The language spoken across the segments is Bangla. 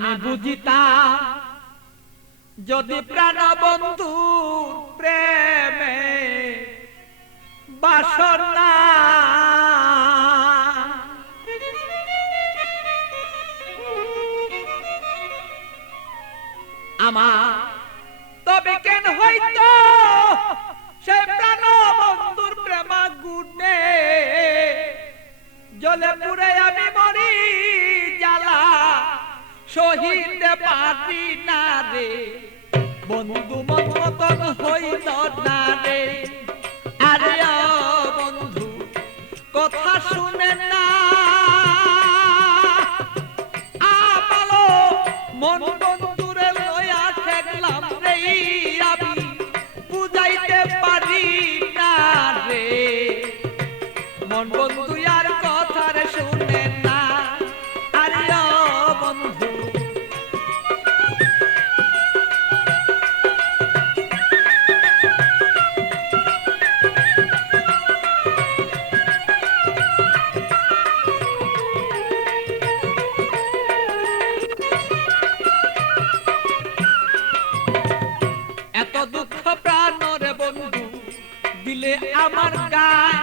আমি বুঝিতাম যদি প্রাণ বন্ধু প্রেমে বাসনা আমার তবে কেন হইতো সে প্রাণ বন্ধুর প্রেমা গুণে জলে পুরে আমি মরি জ্বালা সহিতে পারি না রে বন্ধু মতন হইল না রে আরে বন্ধু কথা শুনে না আমালো মন বন্ধুরে লয়া ঠেকলাম রে আমি বুঝাইতে পারি না রে মন বন্ধু আর কথা রে শুনে না আরে বন্ধু দিলে আমার গায়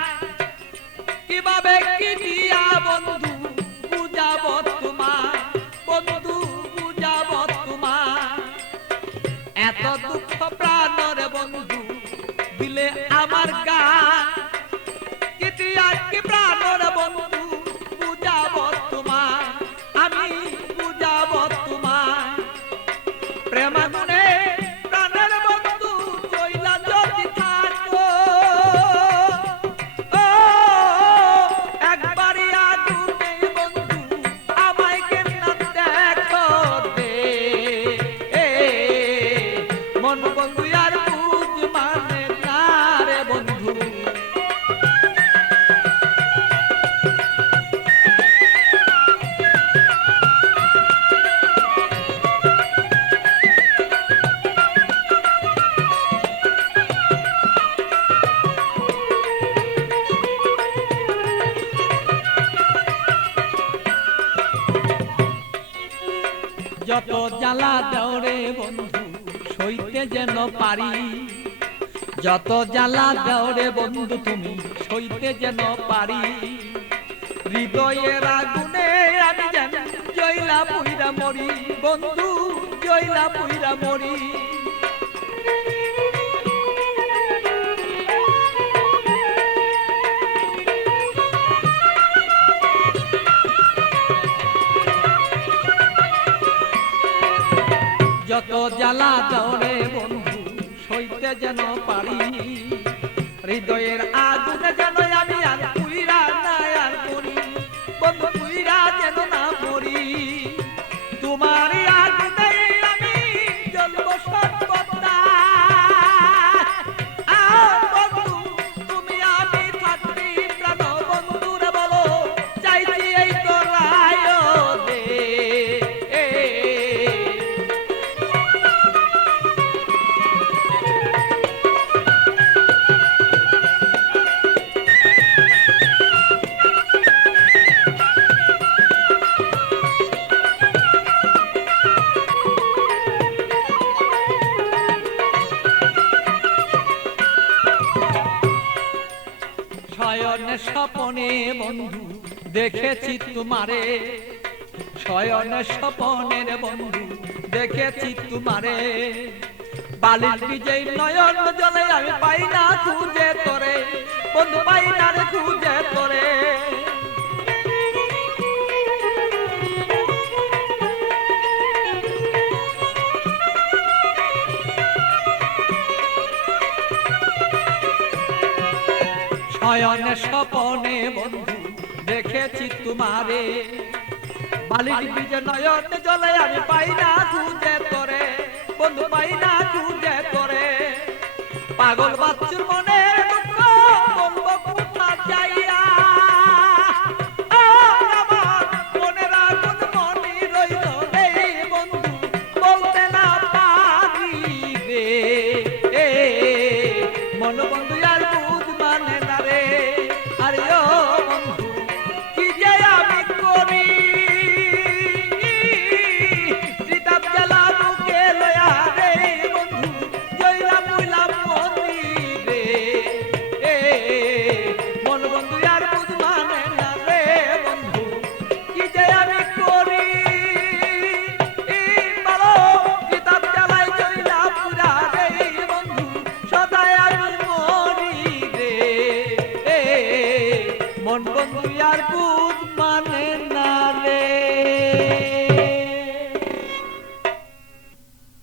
কিভাবে কি দিয়া বন্ধু বুঝাবো তোমার বন্ধু বুঝাবো তোমার এত দুঃখ প্রাণের বন্ধু দিলে আমার গায় কি দিয়া কি প্রাণের বন্ধু বুঝাবো তোমার আমি বুঝাবো তোমার প্রেমাগুনে যত জ্বালা দেওরে বন্ধু সইতে যেন পারি যত জ্বালা দেওরে বন্ধু তুমি সইতে যেন পারি হৃদয়ের আগুনে আমি যেন জয়লা পুইরা মরি বন্ধু জয়লা পুইরা মরি যত জ্বালা দেওরে বন্ধু সইতে যেন পারি হৃদয়ের আগুনে যেন আমি আর পুইরা না আর করি বন্ধু পুইরা যেন না মরি তোমার আগুনে আমি জ্বলব সর্বদা বন্ধু তুমি আমি থাকবি প্রাণ বন্ধুরে বলো চাইছি এই তোরায় দে শয়নে স্বপনে বন্ধু দেখেছি তোমারে শয়নে স্বপনের বন্ধু দেখেছি তোমারে বালির বিজয় নয়ন জলে আমি পাই না খুঁজে তোরে বন্ধু পাই না রে খুঁজে তোরে শয়নে স্বপনে বন্ধু দেখেছি তোমারে বালির বিজয় নয়ন জলে আমি পাই না খুঁজে তোরে বন্ধু পাই না খুঁজে তোরে পাগল বাচ্চুর মনে দুঃখ বলবো কোথা যাইয়া আমার মনের আগুন মনে রইল এই বন্ধু বলতে না পারি রে মন বন্ধু আর বুঝ মানে না রে আরে ও বন্ধু কি যে আমি করি জীবন বন্ধু আর